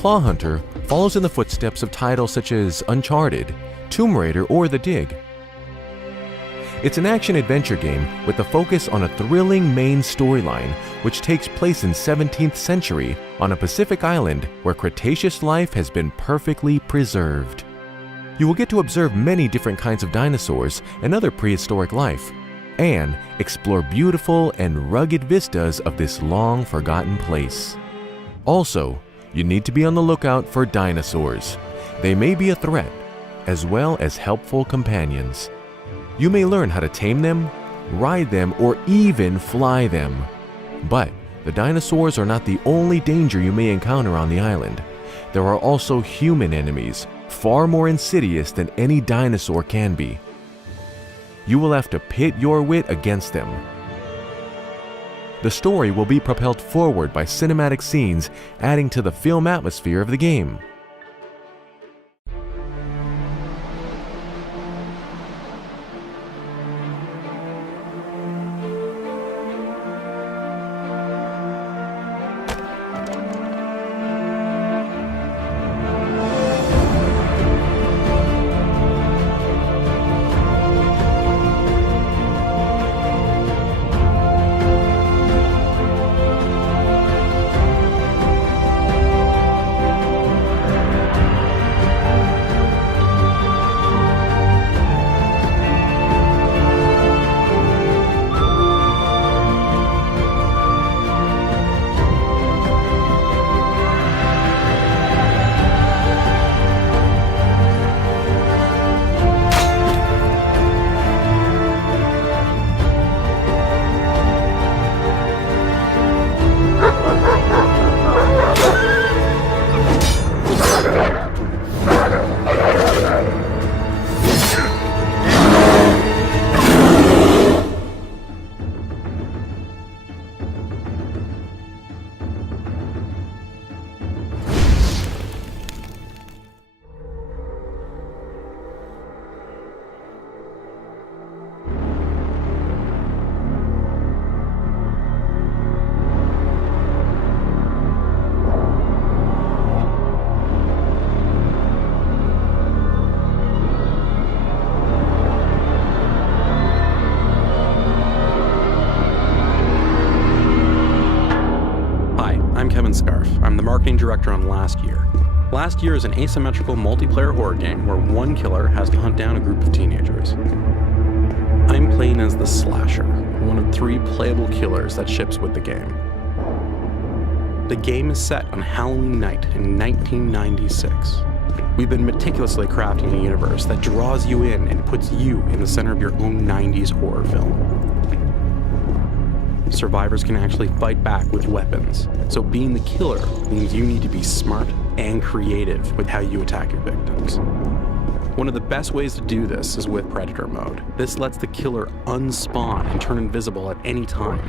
ClawHunter follows in the footsteps of titles such as Uncharted, Tomb Raider, or The Dig. It's an action-adventure game with a focus on a thrilling main storyline which takes place in 17th century on a Pacific island where Cretaceous life has been perfectly preserved. You will get to observe many different kinds of dinosaurs and other prehistoric life, and explore beautiful and rugged vistas of this long-forgotten place. Also, you need to be on the lookout for dinosaurs. They may be a threat, as well as helpful companions. You may learn how to tame them, ride them, or even fly them. But the dinosaurs are not the only danger you may encounter on the island. There are also human enemies, far more insidious than any dinosaur can be. You will have to pit your wit against them. The story will be propelled forward by cinematic scenes, adding to the film atmosphere of the game. I'm the marketing director on Last Year. Last Year is an asymmetrical multiplayer horror game where one killer has to hunt down a group of teenagers. I'm playing as the Slasher, one of 3 playable killers that ships with the game. The game is set on Halloween night in 1996. We've been meticulously crafting a universe that draws you in and puts you in the center of your own 90s horror film. Survivors can actually fight back with weapons, so being the killer means you need to be smart and creative with how you attack your victims. One of the best ways to do this is with Predator mode. This lets the killer unspawn and turn invisible at any time.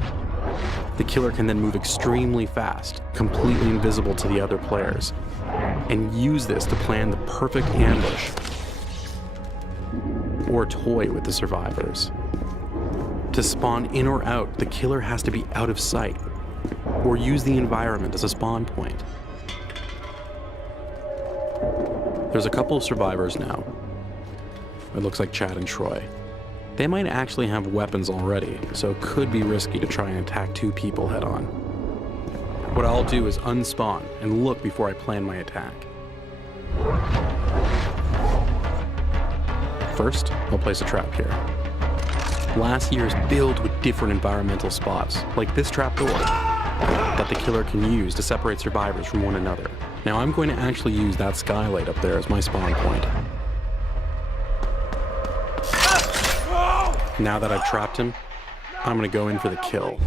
The killer can then move extremely fast, completely invisible to the other players, and use this to plan the perfect ambush or toy with the survivors. To spawn in or out, the killer has to be out of sight, or use the environment as a spawn point. There's a couple of survivors now. It looks like Chad and Troy. They might actually have weapons already, so it could be risky to try and attack 2 people head on. What I'll do is unspawn and look before I plan my attack. First, I'll place a trap here. Last Year is filled with different environmental spots, like this trapdoor, that the killer can use to separate survivors from one another. Now I'm going to actually use that skylight up there as my spawn point. Now that I've trapped him, I'm going to go in for the kill.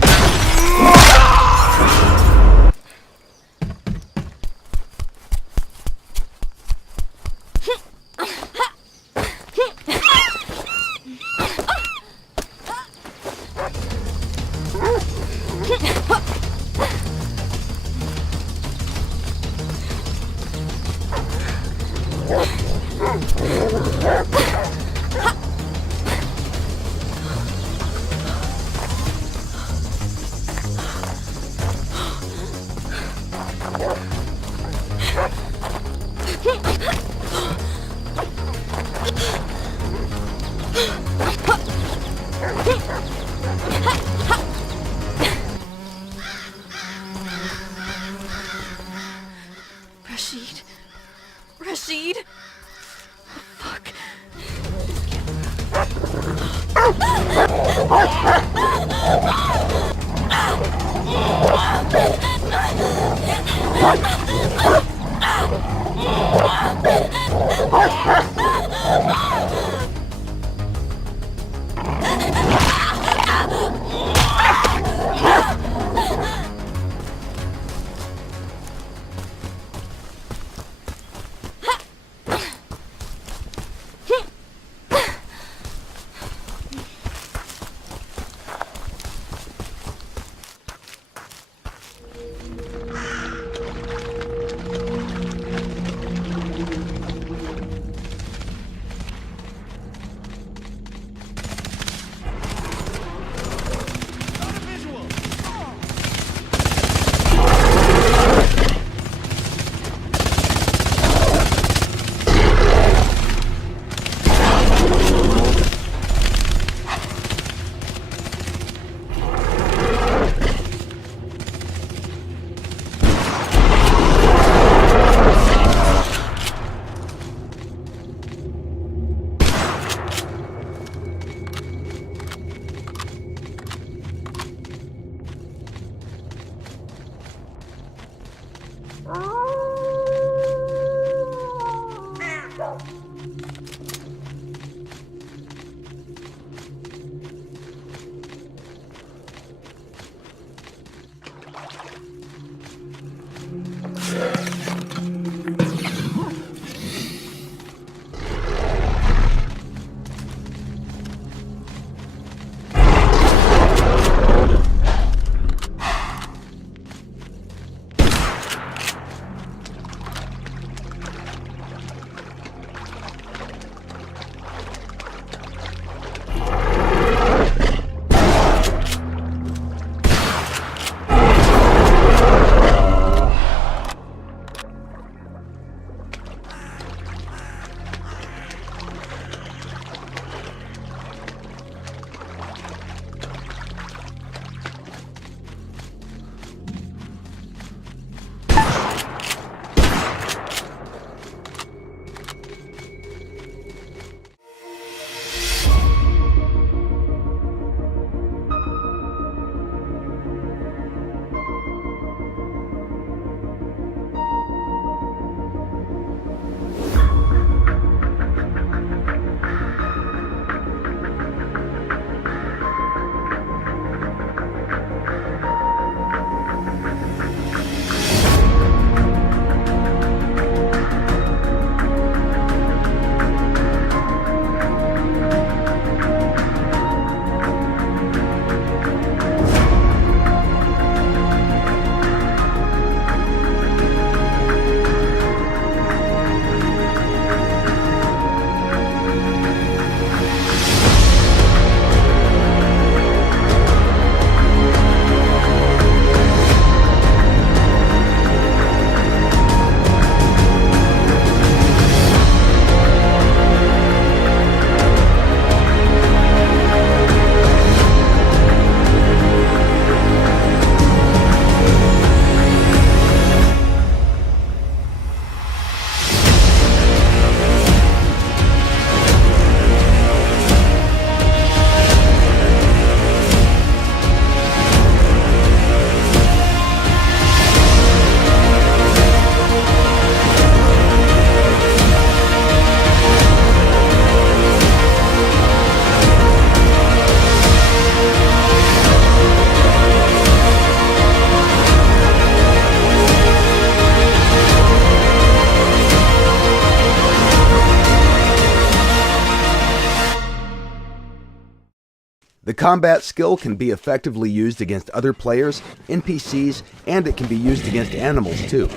The combat skill can be effectively used against other players, NPCs, and it can be used against animals too.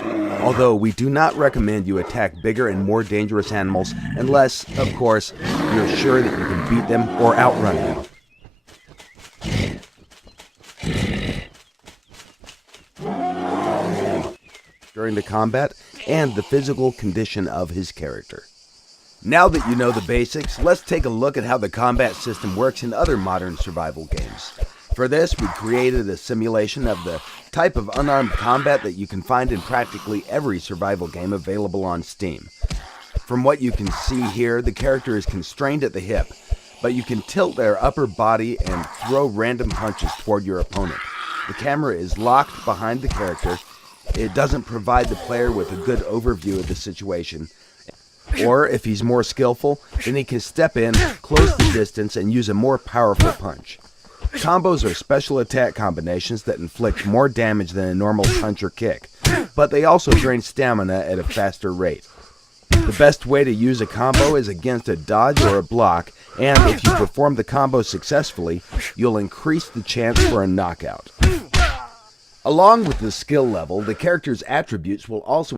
Although we do not recommend you attack bigger and more dangerous animals unless, of course, you're sure that you can beat them or outrun them. During the combat and the physical condition of his character. Now that you know the basics, let's take a look at how the combat system works in other modern survival games. For this, we created a simulation of the type of unarmed combat that you can find in practically every survival game available on Steam. From what you can see here, the character is constrained at the hip, but you can tilt their upper body and throw random punches toward your opponent. the camera is locked behind the character. It doesn't provide the player with a good overview of the situation. Or, if he's more skillful, then he can step in, close the distance, and use a more powerful punch. Combos are special attack combinations that inflict more damage than a normal punch or kick, but they also drain stamina at a faster rate. The best way to use a combo is against a dodge or a block, and if you perform the combo successfully, you'll increase the chance for a knockout. Along with the skill level, the character's attributes will also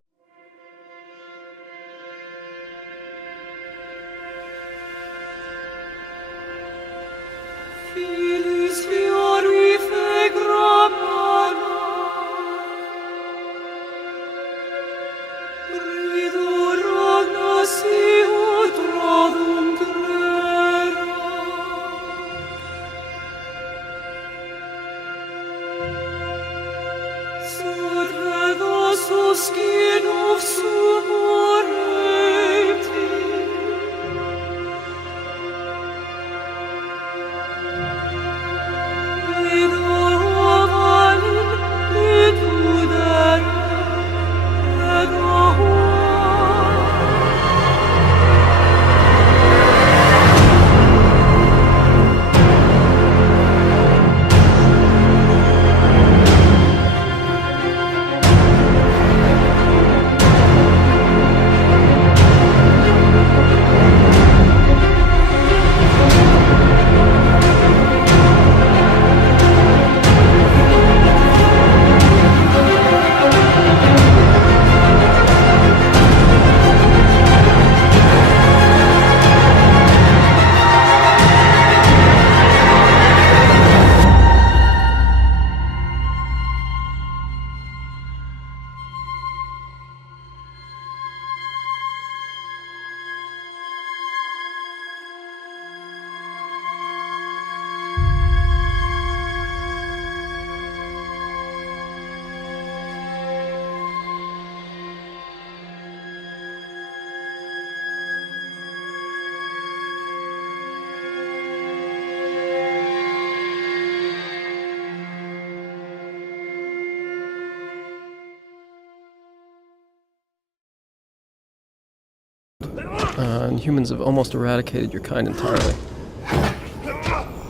and humans have almost eradicated your kind entirely.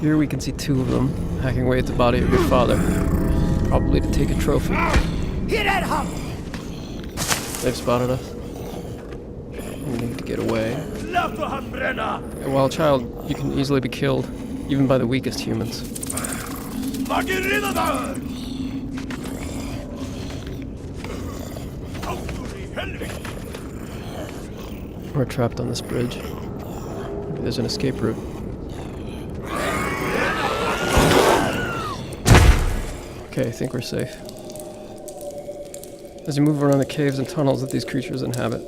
Here we can see two of them hacking away at the body of your father, probably to take a trophy. They've spotted us. We need to get away. And while a child, you can easily be killed, even by the weakest humans. We're trapped on this bridge. Maybe there's an escape route. Okay, I think we're safe. As you move around the caves and tunnels that these creatures inhabit,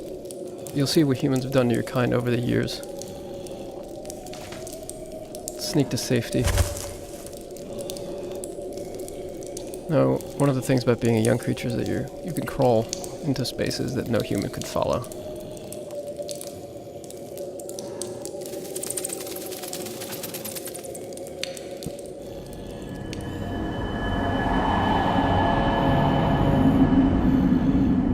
you'll see what humans have done to your kind over the years. Sneak to safety. Now, one of the things about being a young creature is that you can crawl into spaces that no human could follow.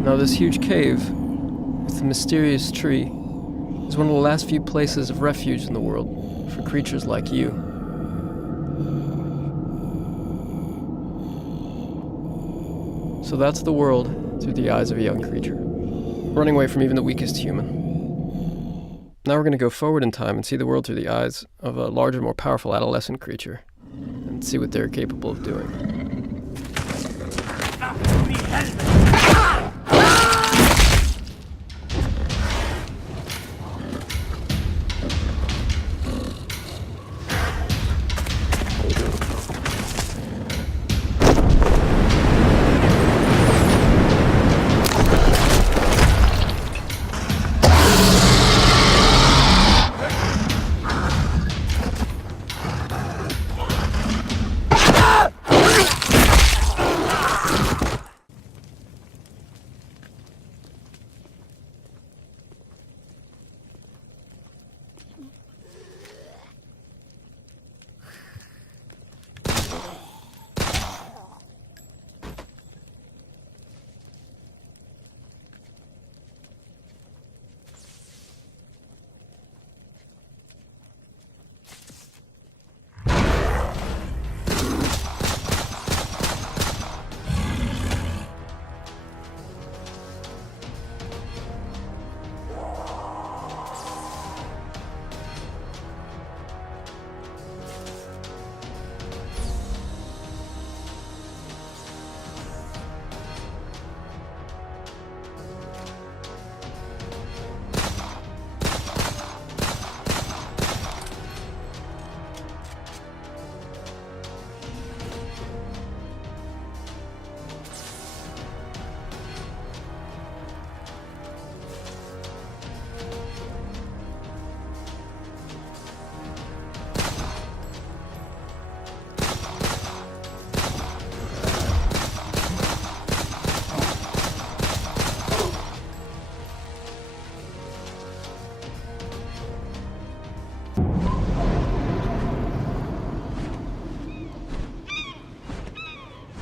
Now, this huge cave with the mysterious tree is one of the last few places of refuge in the world for creatures like you. So that's the world through the eyes of a young creature, running away from even the weakest human. Now we're going to go forward in time and see the world through the eyes of a larger, more powerful adolescent creature, and see what they're capable of doing.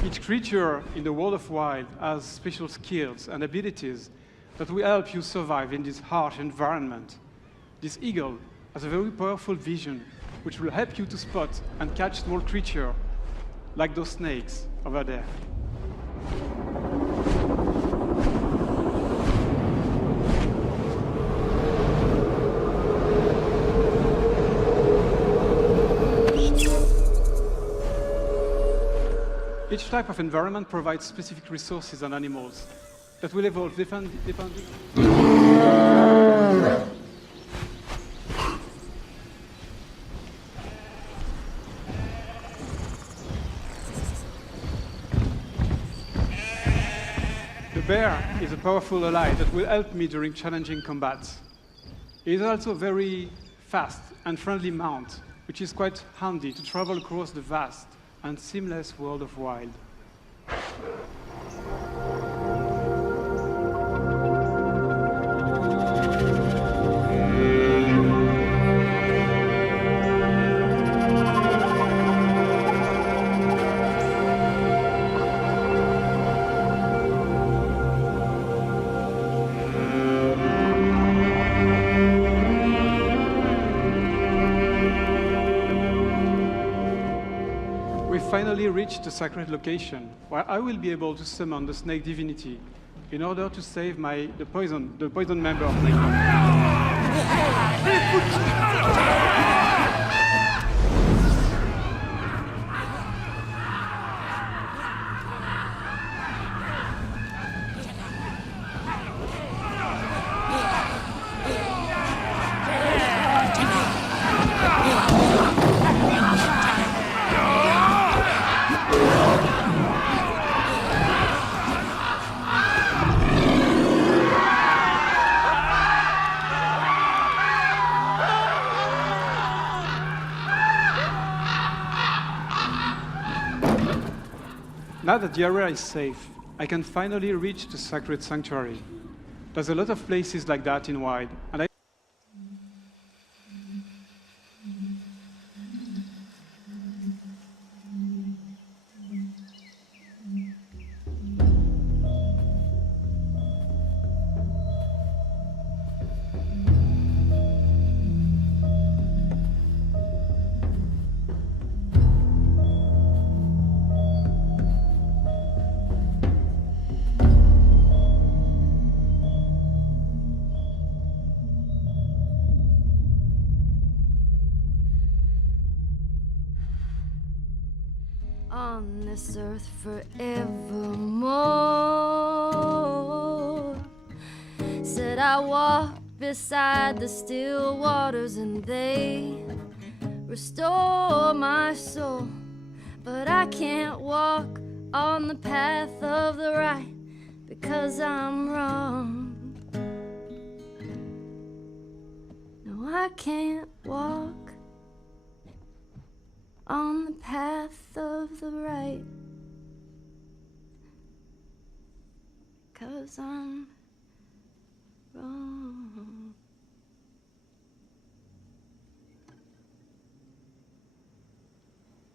Each creature in the world of Wild has special skills and abilities that will help you survive in this harsh environment. This eagle has a very powerful vision, which will help you to spot and catch small creatures, like those snakes over there. Each type of environment provides specific resources and animals that will evolve depending. The bear is a powerful ally that will help me during challenging combats. It is also a very fast and friendly mount, which is quite handy to travel across the vast and seamless world of Wild. We finally reached the sacred location, where I will be able to summon the snake divinity in order to save the poison member of Now that the area is safe, I can finally reach the sacred sanctuary. There's a lot of places like that in Wild, and I on this earth forevermore. Said I walk beside the still waters and they restore my soul. But I can't walk on the path of the right because I'm wrong. No, I can't walk on the path of the right, 'cause I'm wrong.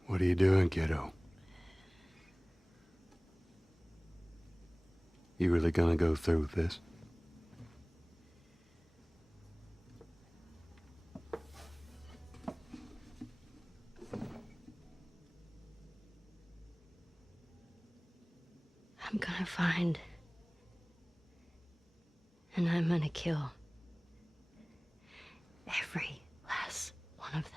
What are you doing, kiddo? You really gonna go through with this? I'm gonna find, and I'm gonna kill every last one of them.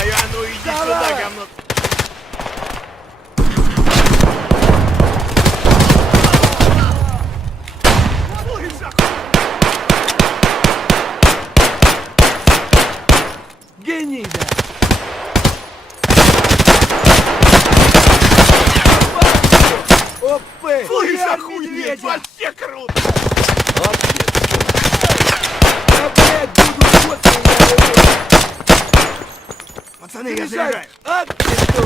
твою, а ну иди сюда, говно! Гений, да! Опы! Слышь, охуеть, вообще круто! Я, блядь, буду после Пацаны, я заряжаю! Ах ты что!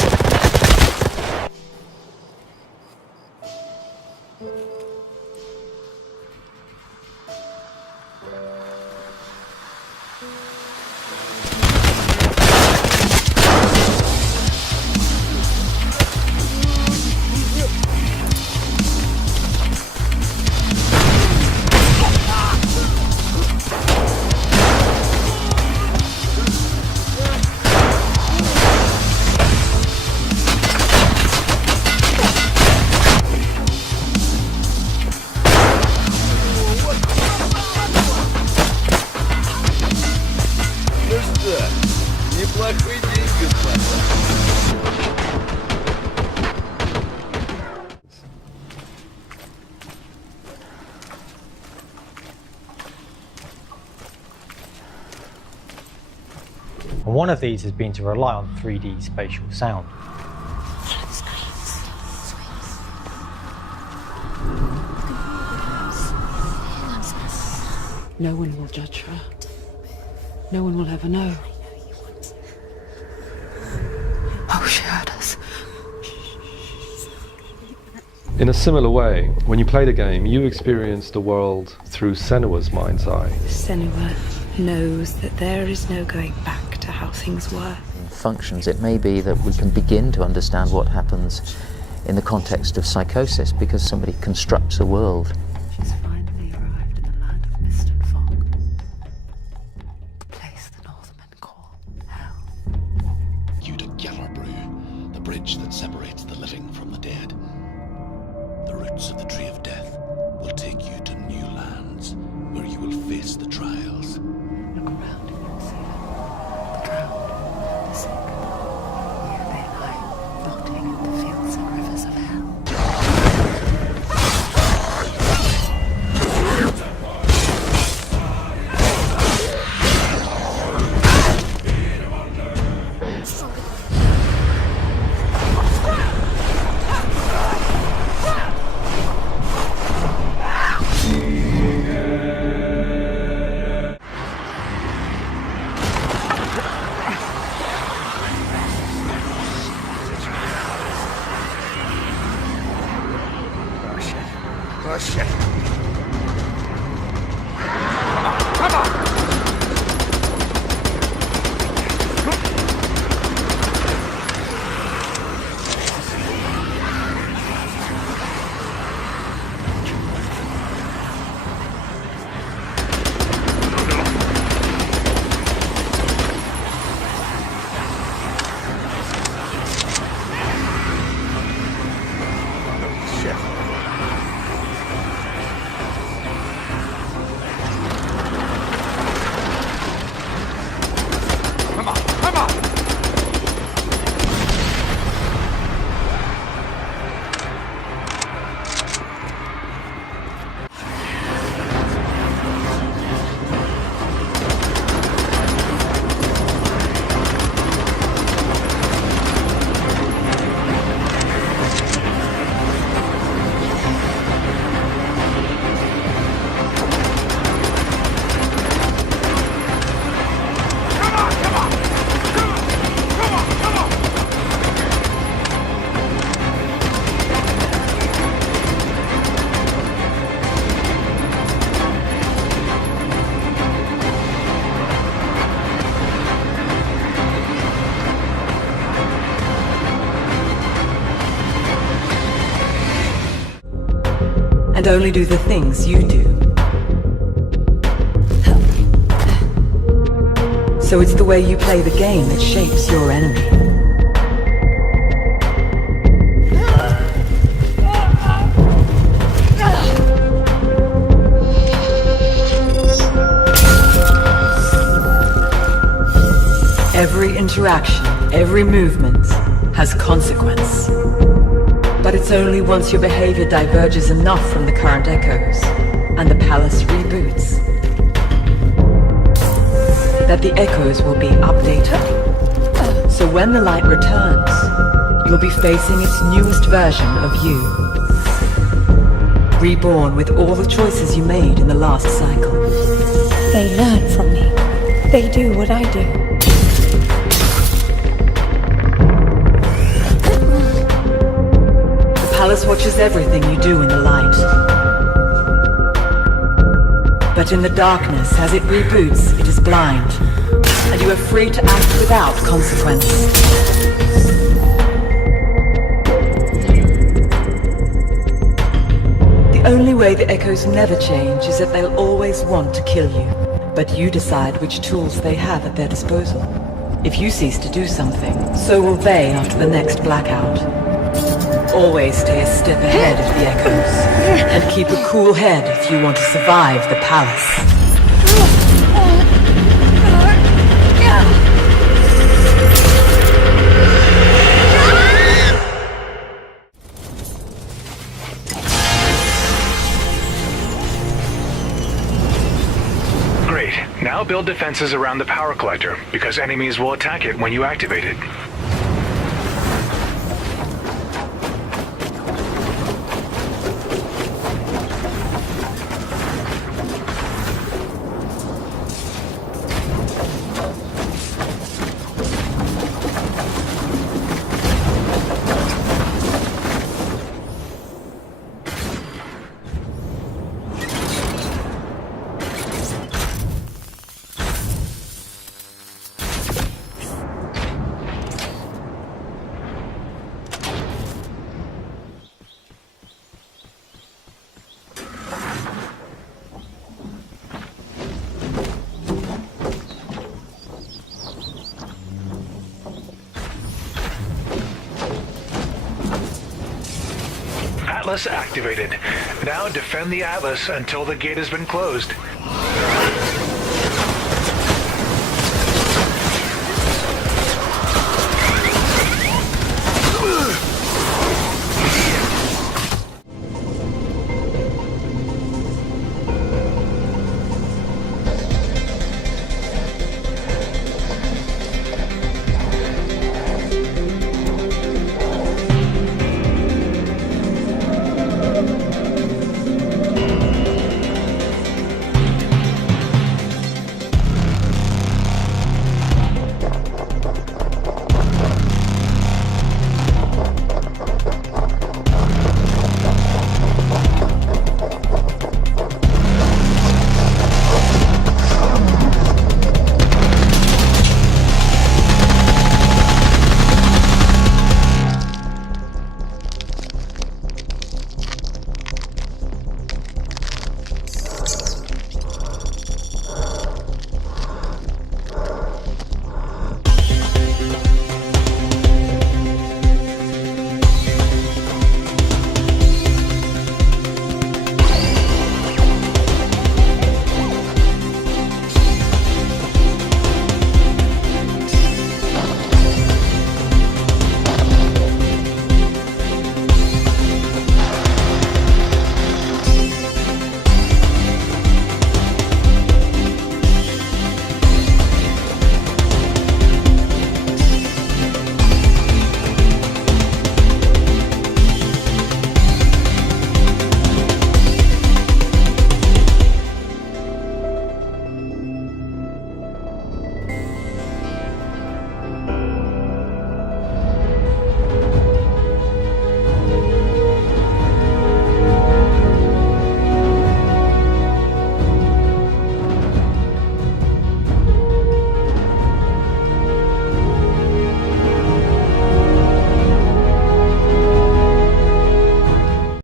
Ну что, неплохой день, господа. And one of these has been to rely on 3D spatial sound. No one will judge her. No one will ever know. Oh, she heard us. In a similar way, when you play the game, you experience the world through Senua's mind's eye. Senua knows that there is no going back to how things were. Functions, it may be that we can begin to understand what happens in the context of psychosis because somebody constructs a world. She's finally arrived in the land of mist and fog. A place the Northmen call hell. The bridge that separates the living from the dead. The roots of the tree of death will take you to new lands where you will face the trials. Look around and you'll see them. The drowned, the sick. Here they lie, rotting in the fields and rivers of hell. Oh shit! And only do the things you do. So it's the way you play the game that shapes your enemy. Every interaction, every movement, has consequence. But it's only once your behavior diverges enough from the current echoes, and the palace reboots, that the echoes will be updated. So when the light returns, you'll be facing its newest version of you. Reborn with all the choices you made in the last cycle. They learn from me. They do what I do. The palace watches everything you do in the light. But in the darkness, as it reboots, it is blind. And you are free to act without consequence. The only way the echoes never change is that they'll always want to kill you. But you decide which tools they have at their disposal. If you cease to do something, so will they after the next blackout. Always stay a step ahead of the echoes, and keep a cool head if you want to survive the palace. Great. Now build defenses around the power collector, because enemies will attack it when you activate it. Atlas activated. Now defend the Atlas until the gate has been closed.